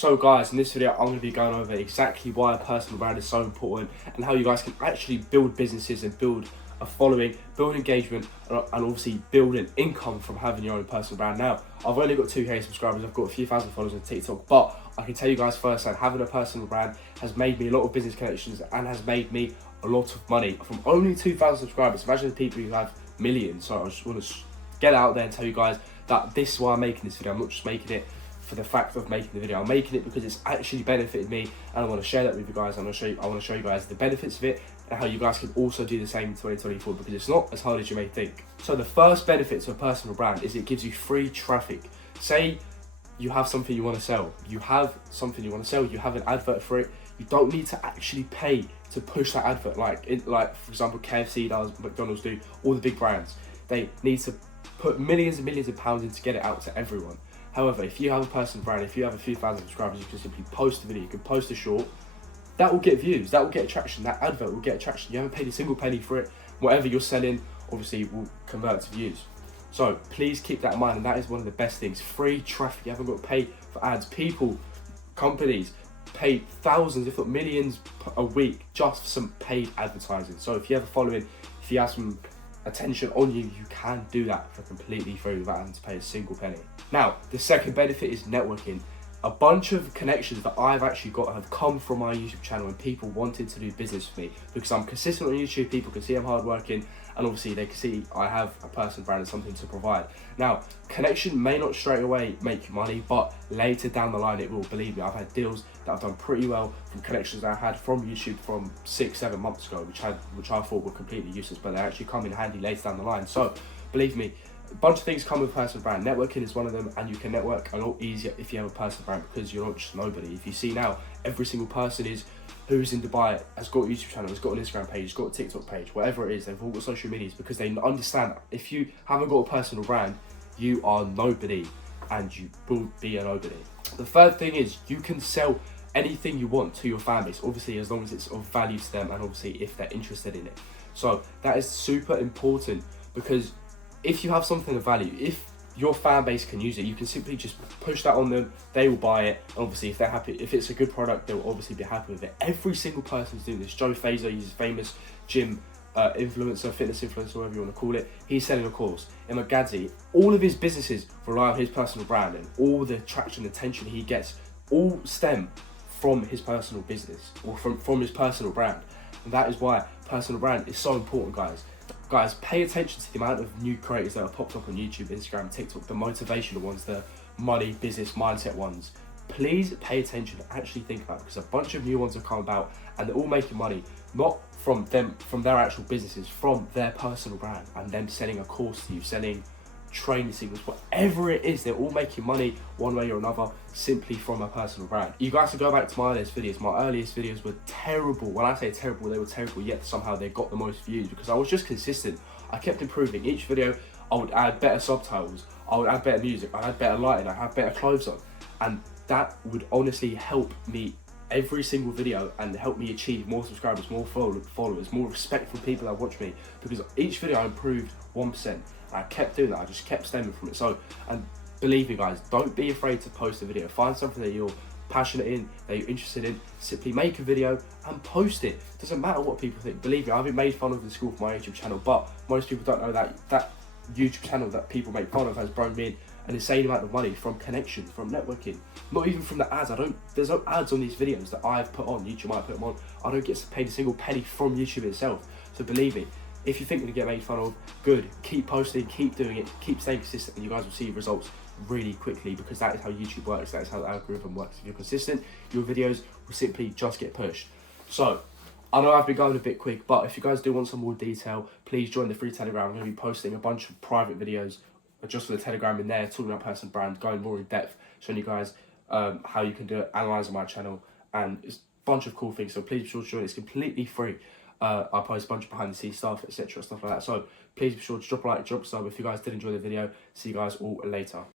So guys, in this video I'm going to be going over exactly why a personal brand is so important and how you guys can actually build businesses and build a following, build engagement, and obviously build an income from having your own personal brand. Now, I've only got 2k subscribers, I've got a few thousand followers on TikTok, but I can tell you guys firsthand, having a personal brand has made me a lot of business connections and has made me a lot of money from only 2,000 subscribers. Imagine the people who have millions. So I just want to get out there and tell you guys that this is why I'm making this video. I'm not just making it for the fact of making the video. I'm making it because it's actually benefited me, and I want to share that with you guys. I want to show you guys the benefits of it and how you guys can also do the same in 2024, because it's not as hard as you may think. So the first benefit to a personal brand is it gives you free traffic. Say you have something you want to sell, you have an advert for it. You don't need to actually pay to push that advert, like for example KFC does, McDonald's do, all the big brands. They need to put millions and millions of pounds in to get it out to everyone. However, if you have a personal brand, if you have a few thousand subscribers, you can simply post a video, you can post a short, that will get views, that will get attraction, that advert will get attraction. You haven't paid a single penny for it. Whatever you're selling, obviously, will convert to views. So please keep that in mind, and that is one of the best things. Free traffic, you haven't got to pay for ads. People, companies, pay thousands, if not millions a week just for some paid advertising. So if you have a following, if you have some attention on you, you can do that for completely free without having to pay a single penny. Now, the second benefit is networking. A bunch of connections that I've actually got have come from my YouTube channel and people wanting to do business with me because I'm consistent on YouTube. People can see I'm hardworking, and obviously they can see I have a personal brand and something to provide. Now, connection may not straight away make you money, but later down the line it will. Believe me, I've had deals that I've done pretty well from connections that I had from YouTube from 6-7 months ago, which I thought were completely useless, but they actually come in handy later down the line. So believe me, a bunch of things come with a personal brand. Networking is one of them, and you can network a lot easier if you have a personal brand because you're not just nobody. If you see now, every single person who's in Dubai has got a YouTube channel, has got an Instagram page, has got a TikTok page, whatever it is, they've all got social medias because they understand if you haven't got a personal brand, you are nobody and you will be a nobody. The third thing is you can sell anything you want to your fan base, obviously as long as it's of value to them and obviously if they're interested in it. So that is super important because if you have something of value, if your fan base can use it, you can simply just push that on them, they will buy it. Obviously, if they're happy, if it's a good product, they'll obviously be happy with it. Every single person's doing this. Joe Fazer, he's a famous gym influencer, fitness influencer, whatever you want to call it. He's selling a course. Emma Gadzi, all of his businesses rely on his personal brand, and all the traction, attention he gets, all stem from his personal business or from his personal brand. And that is why personal brand is so important, guys. Guys, pay attention to the amount of new creators that are popped up on YouTube, Instagram, TikTok, the motivational ones, the money, business, mindset ones. Please pay attention and actually think about it, because a bunch of new ones have come about and they're all making money, not from their actual businesses, from their personal brand and them selling a course to you, selling training sequence, whatever it is. They're all making money one way or another simply from a personal brand. You guys can go back to my earliest videos. My earliest videos were terrible. When I say terrible, they were terrible, yet somehow they got the most views because I was just consistent. I kept improving. Each video I would add better subtitles, I would add better music, I'd add better lighting, I'd have better clothes on, and that would honestly help me every single video and help me achieve more subscribers, more followers, more respect from people that watch me, because each video I improved 1%. I kept doing that, I just kept stemming from it. So, and believe me guys, don't be afraid to post a video. Find something that you're passionate in, that you're interested in, simply make a video and post it. Doesn't matter what people think. Believe me, I've been made fun of in school for my YouTube channel, but most people don't know that YouTube channel that people make fun of has brought me in an insane amount of money from connections, from networking, not even from the ads. There's no ads on these videos that I've put on. YouTube might put them on. I don't get paid a single penny from YouTube itself. So believe me, if you think you're gonna get made fun of, good, keep posting, keep doing it, keep staying consistent, and you guys will see results really quickly, because that is how YouTube works, that is how the algorithm works. If you're consistent, your videos will simply just get pushed. So, I know I've been going a bit quick, but if you guys do want some more detail, please join the free Telegram. I'm gonna be posting a bunch of private videos just for the Telegram in there, talking about personal brand, going more in depth, showing you guys how you can do it, analysing my channel, and it's a bunch of cool things. So please be sure to join. It's completely free. I post a bunch of behind the scenes stuff, etc., stuff like that. So please be sure to drop a like, drop a sub if you guys did enjoy the video. See you guys all later.